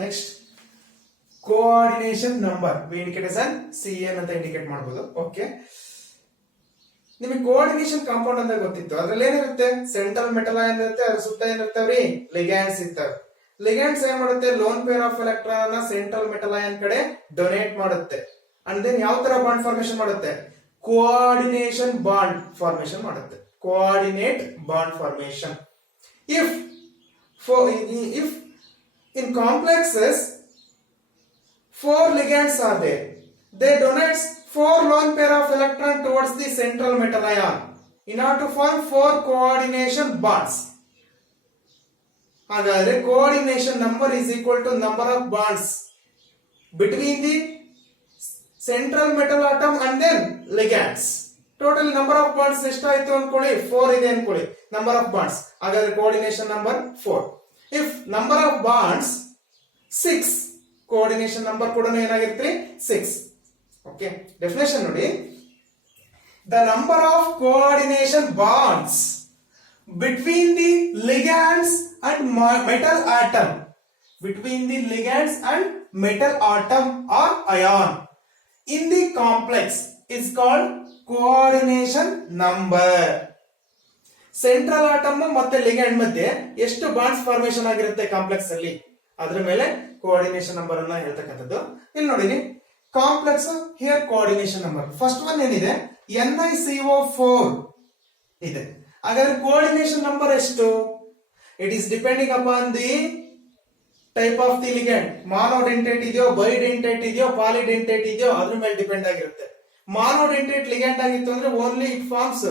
Next coordination number we indicate as an CN ಅಂತ indicate ಮಾಡಬಹುದು. Okay, ನಿಮಗೆ coordination compound ಅಂತ ಗೊತ್ತಿತ್ತು. ಅದ್ರಲ್ಲಿ ಏನಿರುತ್ತೆ, ಸೆಂಟ್ರಲ್ ಮೆಟಲ್ ಅಯಾನ್ ಇರುತ್ತೆ, ಅದ್ರ ಸುತ್ತ ಏನಿರ್ತಾವ್ರಿ, ಲಿಗ್ಯಾಂಡ್ಸ್ ಇರ್ತವೆ. ಲಿಗ್ಯಾಂಡ್ಸ್ ಏನ್ ಮಾಡುತ್ತೆ, loan pair of electron central metal ion ಕಡೆ ಡೊನೇಟ್ ಮಾಡುತ್ತೆ. ಅಂಡ್ ದೆನ್ ಯಾವ ತರ ಬಾಂಡ್ ಫಾರ್ಮೇಶನ್ ಮಾಡುತ್ತೆ, ಕೋಆರ್ಡಿನೇಷನ್ ಬಾಂಡ್ ಫಾರ್ಮೇಶನ್ ಮಾಡುತ್ತೆ. Coordinate bond formation. If in complexes 4 ligands are there, they donate 4 lone pair of electron towards the central metal ion in order to form 4 coordination bonds. ಹಾಗಾದ್ರೆ coordination number is equal to number of bonds between the central metal atom and then ligands. Total number of bonds ಎಷ್ಟಾಯ್ತು ಅನ್ಕೊಳ್ಳಿ, 4 ಇದೆ ಅನ್ಕೊಳ್ಳಿ number of bonds. ಹಾಗಾದ್ರೆ coordination number 4. If number of bonds 6, coordination number ಕೂಡ ಏನಾಗಿರುತ್ತೆ 6. Okay, definition ನೋಡಿ, the number of coordination bonds between the ligands and metal atom, between the ligands and metal atom or ion in the complex is called coordination number. Central atom ಮತ್ತೆ ligand ಮಧ್ಯೆ ಎಷ್ಟು bonds formation ಆಗಿರುತ್ತೆ complex ಅಲ್ಲಿ, ಅದ್ರ ಮೇಲೆ coordination number ಅನ್ನ ಹೇಳ್ತಕ್ಕಂಥದ್ದು. ಇಲ್ಲಿ ನೋಡಿ, complex here coordination number first one ಏನಿದೆ, NiCO4 ಇದೆ. ಹಾಗಾದ್ರೆ ಕೋಆರ್ಡಿನೇಷನ್ ನಂಬರ್ ಎಷ್ಟು, it is depending upon the type of the ligand. Monodentate ಇದೆಯೋ, ಬೈಡೆಂಟೇಟ್ ಇದೆಯೋ, ಪಾಲಿಡೆಂಟೇಟ್ ಇದೆಯೋ, ಅದ್ರ ಮೇಲೆ ಡಿಪೆಂಡ್ ಆಗಿರುತ್ತೆ. ಮಾನೋಡೆಂಟೇಟ್ ಲಿಗ್ಯಾಂಡ್ ಆಗಿತ್ತು ಅಂದ್ರೆ only it forms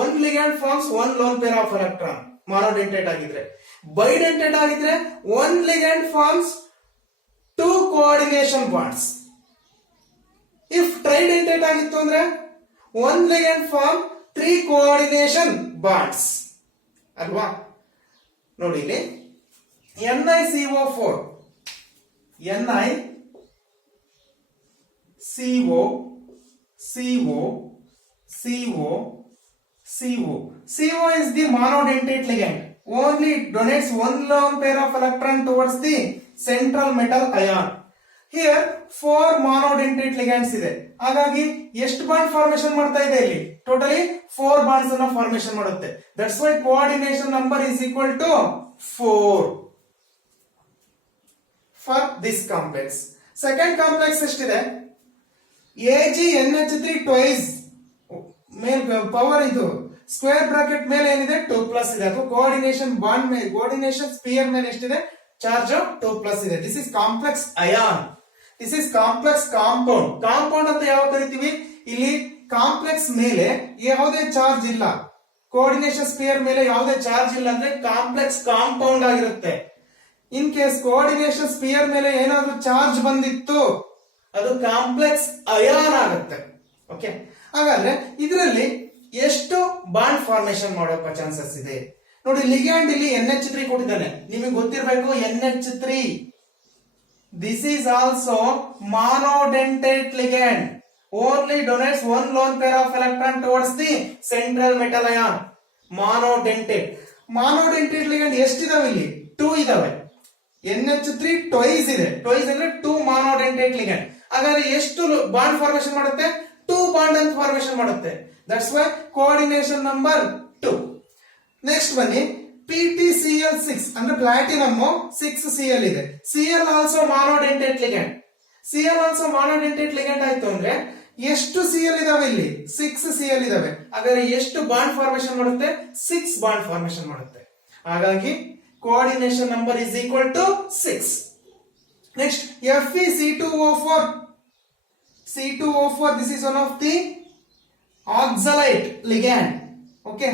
one ligand forms one lone pair of electron, monodentate ಆಗಿದ್ರೆ. ಬೈಡೆಂಟೇಟ್ ಆಗಿದ್ರೆ one ligand forms 2 coordination bonds. If tridentate ಆಗಿತ್ತು ಅಂದ್ರೆ one ligand form 3 coordination bonds ಅಲ್ವಾ. ನೋಡಿ ಇಲ್ಲಿ NiCO4, CO is the monodentate ligand. Only it donates one lone pair of electron towards the central metal ion. Here 4 monodentate ligands ಇದೆ. ಹಾಗಾಗಿ ಎಷ್ಟು bond formation ಮಾಡ್ತಾ ಇದೆ ಇಲ್ಲಿ, ಟೋಟಲಿ 4 ಬಾಂಡ್ಸ್ ಅನ್ನು ಫಾರ್ಮೇಶನ್ ಮಾಡುತ್ತೆ. That's why coordination number is equal to 4 for this complex. Second complex ಎಷ್ಟಿದೆ, AgNH3 twice ಮೇಲ್ power ಇದು ಸ್ಕ್ವೇರ್ ಬ್ರಾಕೆಟ್ ಮೇಲೆ ಏನಿದೆ 2+ ಇದೆ. ಅಥವಾ ಕೋಆರ್ಡಿನೇಷನ್ ಬಾಂಡ್ ಮೇಲೆ, ಕೋಆರ್ಡಿನೇಷನ್ ಸ್ಪಿಯರ್ ಮೇಲೆ ಎಷ್ಟಿದೆ, ಚಾರ್ಜ್ 2+ ಇದೆ. This is complex ion, this is complex compound. Compound ಅಂತ ಯಾವ ಕರಿತೀವಿ, ಇಲ್ಲಿ ಕಾಂಪ್ಲೆಕ್ಸ್ ಮೇಲೆ ಯಾವುದೇ ಚಾರ್ಜ್ ಇಲ್ಲ, ಕೋಆರ್ಡಿನೇಷನ್ ಸ್ಪಿಯರ್ ಮೇಲೆ ಯಾವುದೇ ಚಾರ್ಜ್ ಇಲ್ಲ ಅಂದ್ರೆ ಕಾಂಪ್ಲೆಕ್ಸ್ ಕಾಂಪೌಂಡ್ ಆಗಿರುತ್ತೆ. ಇನ್ ಕೇಸ್ ಕೋಆರ್ಡಿನೇಷನ್ ಸ್ಪಿಯರ್ ಮೇಲೆ ಏನಾದ್ರೂ ಚಾರ್ಜ್ ಬಂದಿತ್ತು, ಅದು ಕಾಂಪ್ಲೆಕ್ಸ್ ಅಯಾನ್ ಆಗುತ್ತೆ. ಓಕೆ, ಹಾಗಾದ್ರೆ ಇದರಲ್ಲಿ ಎಷ್ಟು ಬಾಂಡ್ ಫಾರ್ಮೇಶನ್ ಮಾಡೋಕ ಚಾನ್ಸಸ್ ಇದೆ ನೋಡಿ. ಲಿಗ್ಯಾಂಡ್ ಇಲ್ಲಿ NH3 ಕೊಟ್ಟಿದ್ದಾನೆ, ನಿಮಗೆ ಗೊತ್ತಿರಬೇಕು NH3. This is also monodentate ligand, only donates one lone pair of electron towards the central metal ion. Monodentate ligand ಎಷ್ಟಿದಾವೆ ಇಲ್ಲಿ, 2 ಇದಾವೆ. NH3 ಟ್ವೈಸ್ ಇದೆ, ಟ್ವೈಸ್ ಅಂದ್ರೆ 2 ಮಾನೋಡೆಂಟೇಟ್ ಲಿಗ್ಯಾಂಡ್. ಹಾಗಾದ್ರೆ ಎಷ್ಟು ಬಾಂಡ್ ಫಾರ್ಮೇಶನ್ ಮಾಡುತ್ತೆ, 2 ಬಾಂಡ್ ಅಂತ ಫಾರ್ಮೇಶನ್ ಮಾಡುತ್ತೆ. That's why coordination number 2. Next ಬನ್ನಿ, PtCl6 ಅಂದ್ರೆ ಪ್ಲಾಟಿನಮ್ 6Cl ಇದೆ. Cl also monodentate ligand. Cl also monodentate ligand ಆಯ್ತು ಅಂದ್ರೆ ಎಷ್ಟು Cl ಇದಾವೆ ಇಲ್ಲಿ, 6Cl ಇದಾವೆ. ಹಾಗಾದ್ರೆ ಎಷ್ಟು ಬಾಂಡ್ ಫಾರ್ಮೇಶನ್ ಮಾಡುತ್ತೆ, 6 ಬಾಂಡ್ ಫಾರ್ಮೇಶನ್ ಮಾಡುತ್ತೆ. ಹಾಗಾಗಿ coordination number is equal to 6. Next, FeC2O4. C2O4, this is one of the oxalate ligand. Okay,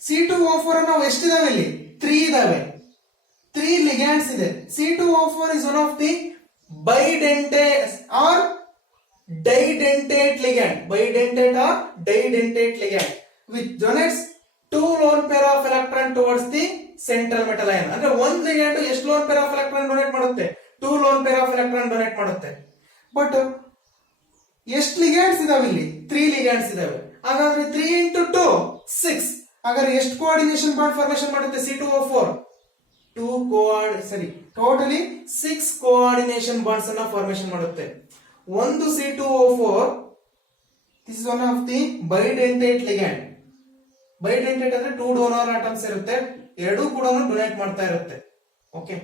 C2O4 ನಾವು ಎಷ್ಟಿದಾವೆ ಇಲ್ಲಿ, 3 ಇದಾವೆ. 3 ligands ಇದೆ. C2O4 is one of the bidentate or didentate ligand. Bidentate or didentate ligand which donates 2 lone pair of electron towards the central metal ion. ಅಂದ್ರೆ ಒಂದು ligand ಎಷ್ಟು loan pair of electron donate ಮಾಡುತ್ತೆ, 2 loan pair of electron donate ಮಾಡುತ್ತೆ. But ಎಷ್ಟು ligands ಇದಾವೆ ಇಲ್ಲಿ, 3 ligands ಇದಾವೆ. ಹಾಗಾದ್ರೆ 3 into 2 6. ಹಾಗಾದ್ರೆ ಎಷ್ಟು ಕೋಆರ್ಡಿನೇಷನ್ ಬಾಂಡ್ ಫಾರ್ಮೇಶನ್ ಮಾಡುತ್ತೆ C2O4, ಟೋಟಲಿ 6 ಕೋಆರ್ಡಿನೇಷನ್ ಬಾಂಡ್ಸ್ ಅನ್ನ ಫಾರ್ಮೇಶನ್ ಮಾಡುತ್ತೆ. ಒಂದು C2O4, this is one of the bidentate ligand. Bidentate ಅಂದ್ರೆ 2 ಡೋನರ್ ಆಟಮ್ಸ್ ಇರುತ್ತೆ, ಎರಡೂ ಕೂಡ ಡೊನೇಟ್ ಮಾಡ್ತಾ ಇರುತ್ತೆ. ಓಕೆ,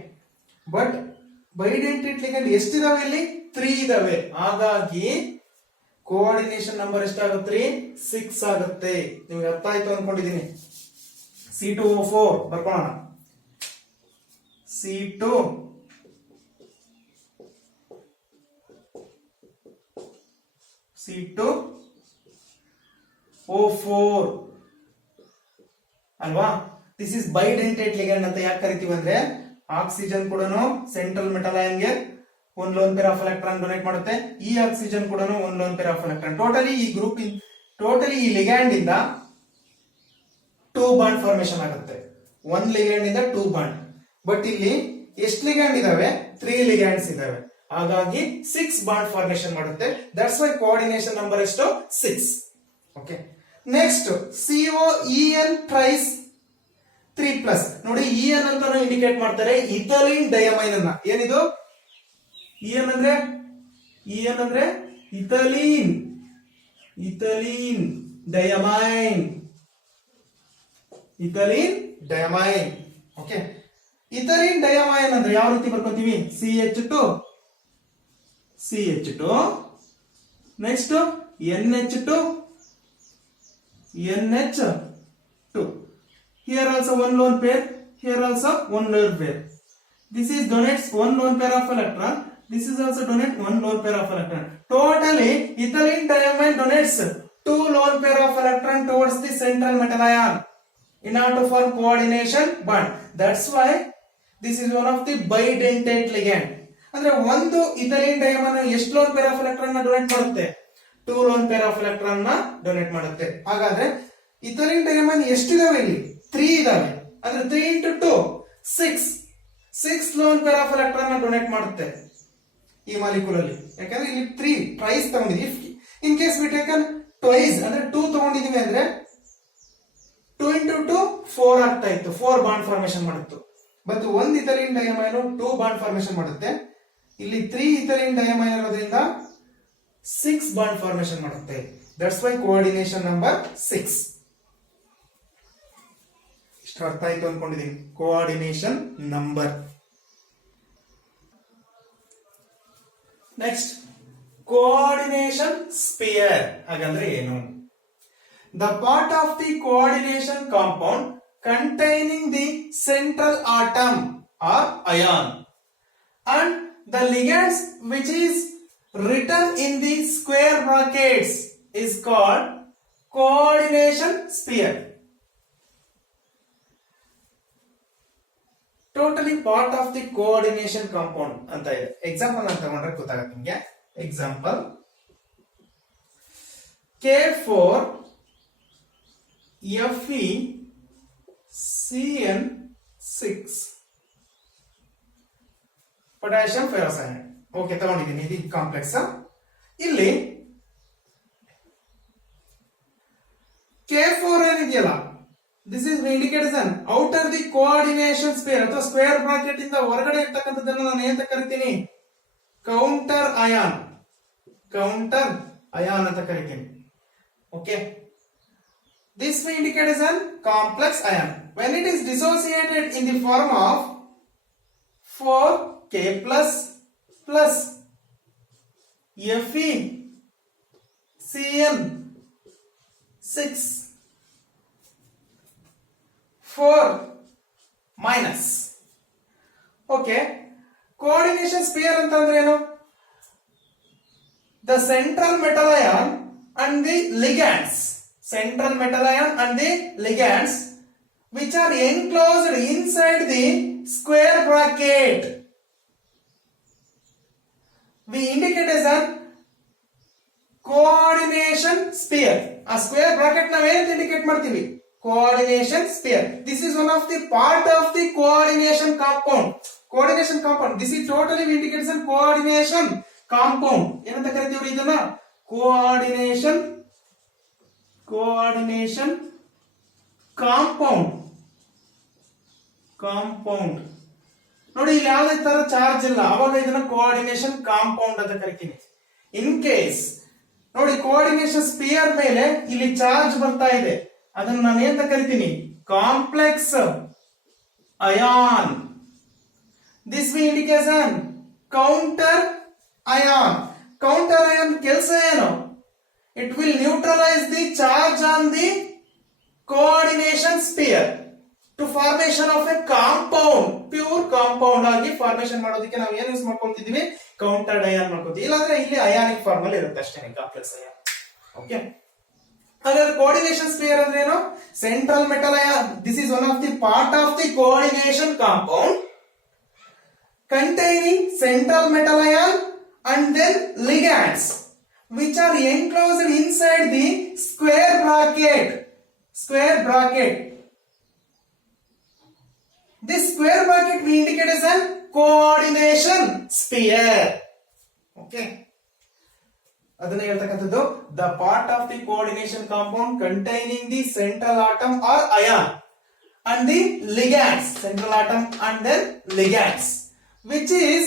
ಬಟ್ ಬೈಡೆಂಟೇಟ್ ಲಿಗ್ಯಾಂಡ್ ಎಷ್ಟಿದಾವೆ ಇಲ್ಲಿ? 3 ಇದಾವೆ. ಹಾಗಾಗಿ ಕೋಆರ್ಡಿನೇಷನ್ ನಂಬರ್ ಎಷ್ಟಾಗುತ್ತೆ? 6 ಆಗುತ್ತೆ. ನಿಮ್ಗೆ ಅರ್ಥ ಆಯ್ತು ಅನ್ಕೊಂಡಿದೀನಿ. C2O4 ಬರ್ಕೊಳ್ಳೋಣ. C2O4 ಅಲ್ವಾ? ದಿಸ್ ಇಸ್ ಬೈಡೆಂಟೇಟ್ ಲಿಗ್ಯಾಂಡ್ ಅಂತ ಯಾಕೆ ಕರಿತೀವಿ ಅಂದ್ರೆ, ಆಕ್ಸಿಜನ್ ಕೂಡ ಸೆಂಟ್ರಲ್ ಮೆಟಲ್ ಅಯಾನ್ಗೆ ಒಂದು loan pair of electron donate ಮಾಡುತ್ತೆ. ಈ ಆಕ್ಸಿಜನ್ ಕೂಡ ಒಂದು loan pair of electron. Totally ಈ ಲಿಗ್ಯಾಂಡ್ ಇಂದ 2 ಬಾಂಡ್ ಫಾರ್ಮೇಶನ್ ಆಗುತ್ತೆ. ಒಂದು ಲಿಗ್ಯಾಂಡ್ ಇಂದ 2 ಬಾಂಡ್. ಬಟ್ ಇಲ್ಲಿ ಎಷ್ಟು ಲಿಗ್ಯಾಂಡ್ ಇದಾವೆ? 3 ಲಿಗ್ಯಾಂಡ್ಸ್ ಇದಾವೆ. ಹಾಗಾಗಿ 6 ಬಾಂಡ್ ಫಾರ್ಮೇಶನ್ ಮಾಡುತ್ತೆ. ದಟ್ಸ್ ವೈ ಕೋಆರ್ಡಿನೇಷನ್ ನಂಬರ್ ಎಷ್ಟು? 6. Okay, next COEN tries 3+. ನೋಡಿ, EN ಅಂತಾನು ಇಂಡಿಕೇಟ್ ಮಾಡ್ತಾರೆ ಇಥಿಲೀನ್ ಡಯಮೈನ್ ಅನ್ನ. ಏನಿದು EN ಅಂದ್ರೆ? EN ಅಂದ್ರೆ ethylene diamine. Ethylene diamine. Okay, ethylene diamine ಅಂದ್ರೆ ಯಾವ ರೀತಿ ಬರ್ಕೊಂತೀವಿ? CH2 next NH2 here also one lone pair, here also one lone pair. This is donates one lone pair of electron, this is also donate one lone pair of electron. Totally ethylene diamine donates 2 lone pair of electron towards the central metal ion in order to form coordination bond. That's why this is one of the bidentate ligand. ಅಂದ್ರೆ ಒಂದು ethylene ಡೈಮೈನ್ ಎಷ್ಟು loan pair of electron ನ donate ಮಾಡುತ್ತೆ? 2 loan pair of electron ನ donate ಮಾಡುತ್ತೆ. ಹಾಗಾದ್ರೆ ethylene ಡೈಮೈನ್ ಎಷ್ಟಿದಾವೆ? ಇಲ್ಲಿ 3 ಇದಾವೆ. ಅಂದ್ರೆ 3 into 2 6 lone pair of electron ನ ಡೊನೇಟ್ ಮಾಡುತ್ತೆ ಈ ಮಾಲಿಕ್ಯೂಲ್ ಅಲ್ಲಿ. ಯಾಕಂದ್ರೆ ಇಲ್ಲಿ 3 ಟ್ರೈಸ್ ತಗೊಂಡಿದೀವಿ. In case we taken twice ಅಂದ್ರೆ 2 ತಗೊಂಡಿದೀವಿ ಅಂದ್ರೆ 2 into 2 4 ಆಗ್ತಾ ಇತ್ತು. 4 ಬಾಂಡ್ ಫಾರ್ಮೇಶನ್ ಮಾಡುತ್ತೆ. ಬಟ್ ಒಂದು ಇಥಿಲೀನ್ ಡೈಮೈನ್ 2 ಬಾಂಡ್ ಫಾರ್ಮೇಶನ್ ಮಾಡುತ್ತೆ. ಇಲ್ಲಿ 3 ಇಥಿಲೀನ್ ಡೈಮೈನ್ ಇರೋದ್ರಿಂದ 6 ಬಾಂಡ್ ಫಾರ್ಮೇಶನ್ ಮಾಡುತ್ತೆ. That's why coordination number 6. ಇಷ್ಟು ಅರ್ಥ ಆಯ್ತು ಅನ್ಕೊಂಡಿದ್ದೀನಿ. Coordination number. Next, coordination sphere ಹಾಗಂದ್ರೆ ಏನು? The part of the coordination compound containing the central atom or ion and the ligands which is written in the square brackets is called coordination sphere. Totally part of the coordination compound anta ide. Example anta tagondre gottaಗುತ್ತೆ ನಿಮಗೆ. Example K4 FeCN6 potassium ferrocyanide. Okay, ತಗೊಂಡಿದ್ದೀನಿ. ಇದು complex. ಇಲ್ಲಿ K4 ಏನಿದೆಯಲ್ಲ, this is indicators an outer the coordination spare ಅಥವಾ square bracket ಇಂದ ಹೊರಗಡೆ ಇರ್ತಕ್ಕಂಥದ್ದನ್ನು ನಾನು ಏನಂತ ಕರಿತೀನಿ? ಕೌಂಟರ್ ಅಯಾನ್ ಅಂತ ಕರಿತೀನಿ. Okay, this we indicate as an complex ion. When it is dissociated in the form of 4K plus FeCN6 4 minus. Okay, coordination sphere ಅಂತಂದ್ರೆ ಏನು? The central metal ion and the ligands. Central metal ion and the ligands which are enclosed inside the square bracket we indicate as a coordination sphere. A square bracket ನಾವು ಏನು indicate ಮಾಡ್ತೀವಿ? Coordination sphere. This is one of the part of the coordination compound. This is totally we indicate as a coordination compound. ಏನಂತ ಕರಿತೀವಿ ಇದನ್ನ? coordination compound ನೋಡಿ ಇಲ್ಲಿ ಯಾವುದೇ ತರ ಚಾರ್ಜ್ ಇಲ್ಲ, ಅವಾಗ ಇದನ್ನ ಕೋಆರ್ಡಿನೇಷನ್ ಕಾಂಪೌಂಡ್ ಅಂತ ಕರಿತೀನಿ. ಇನ್ ಕೇಸ್ ನೋಡಿ ಕೋಆರ್ಡಿನೇಷನ್ ಸ್ಪಿಯರ್ ಮೇಲೆ ಇಲ್ಲಿ ಚಾರ್ಜ್ ಬರ್ತಾ ಇದೆ, ಅದನ್ನ ನಾನು ಏನಂತ ಕರಿತೀನಿ, complex ion. This we indication counter ion. Counter ion ಕೆಲಸ ಏನು? It will neutralise the charge on the coordination sphere to formation of a compound. Pure compound ಆಗಿ ಫಾರ್ಮೇಶನ್ ಮಾಡೋದಕ್ಕೆ ನಾವು ಏನ್ ಯೂಸ್ ಮಾಡ್ಕೊಂತಿದೀವಿ, ಕೌಂಟರ್ಡ್ ಅಯಾನ್ ಮಾಡ್ಕೊತೀವಿ. ಇಲ್ಲಾಂದ್ರೆ ಇಲ್ಲಿ ಅಯಾನಿಕ್ ಫಾರ್ಮ್ ಅಲ್ಲಿ ಇರುತ್ತೆ ಅಷ್ಟೇ, ಕಾಂಪ್ಲೆಕ್ಸ್ ಅಯಾನ್. ಓಕೆ, ಹಾಗಾದ್ರೆ ಕೋಆರ್ಡಿನೇಷನ್ ಸ್ಪಿಯರ್ ಅಂದ್ರೆ ಏನು? Central metal ion. This is one of the part of the coordination compound containing central metal ion and then ligands which are enclosed inside the square bracket. Square bracket. This square bracket we indicate as a coordination sphere. Okay. ಅದನ್ನ ಹೇಳ್ತಕ್ಕಂಥದ್ದು the part of the coordination compound containing the central atom or ion and the ligands, central atom and then ligands, which is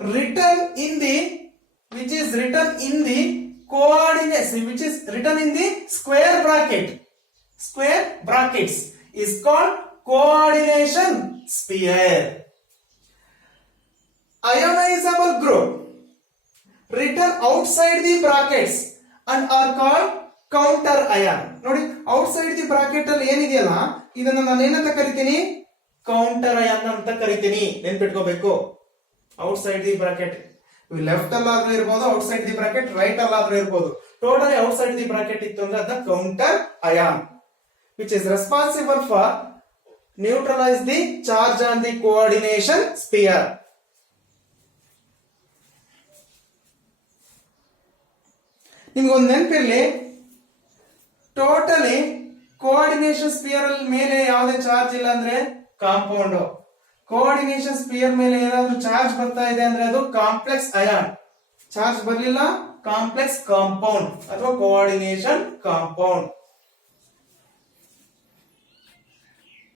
written in the coordinates, which is written in the square bracket. Square brackets is called coordination sphere. Ionizable group written outside the brackets and are called counter ion. ನೋಡಿ outside the bracket ಅಲ್ಲಿ ಏನಿದೆಯಲ್ಲ ಇದನ್ನ ನಾನು ಏನಂತ ಕರಿತೀನಿ, counter ion ಅಂತ ಕರಿತೀನಿ. ನೆನ್ಪಿಟ್ಕೋಬೇಕು, ಔಟ್ಸೈಡ್ ದಿ ಬ್ರಾಕೆಟ್ ಲೆಫ್ಟ್ ಅಲ್ಲಾದ್ರೂ ಇರ್ಬೋದು, ಔಟ್ಸೈಡ್ ದಿ ಬ್ರಾಕೆಟ್ ರೈಟ್ ಅಲ್ಲಾದ್ರೂ ಇರ್ಬೋದು. ಟೋಟಲಿ ಔಟ್ಸೈಡ್ ದಿ ಬ್ರಾಕೆಟ್ ಇತ್ತು ಅಂದ್ರೆ ಅದನ್ನ counter ion, which is responsible for neutralise the charge on the coordination sphere. ನಿಮ್ಗೊಂದು ನೆನಪಿರ್ಲಿ, ಟೋಟಲಿ ಕೋಆರ್ಡಿನೇಷನ್ ಸ್ಪಿಯರ್ ಮೇಲೆ ಯಾವುದೇ ಚಾರ್ಜ್ ಇಲ್ಲ ಅಂದ್ರೆ ಕಾಂಪೌಂಡ್. ಕೋಆರ್ಡಿನೇಷನ್ ಸ್ಪಿಯರ್ ಮೇಲೆ ಏನಾದ್ರೂ ಚಾರ್ಜ್ ಬರ್ತಾ ಇದೆ ಅಂದ್ರೆ ಅದು ಕಾಂಪ್ಲೆಕ್ಸ್ ಅಯಾನ್. ಚಾರ್ಜ್ ಬರ್ಲಿಲ್ಲ, ಕಾಂಪ್ಲೆಕ್ಸ್ ಕಾಂಪೌಂಡ್ ಅಥವಾ ಕೋಆರ್ಡಿನೇಷನ್ ಕಾಂಪೌಂಡ್.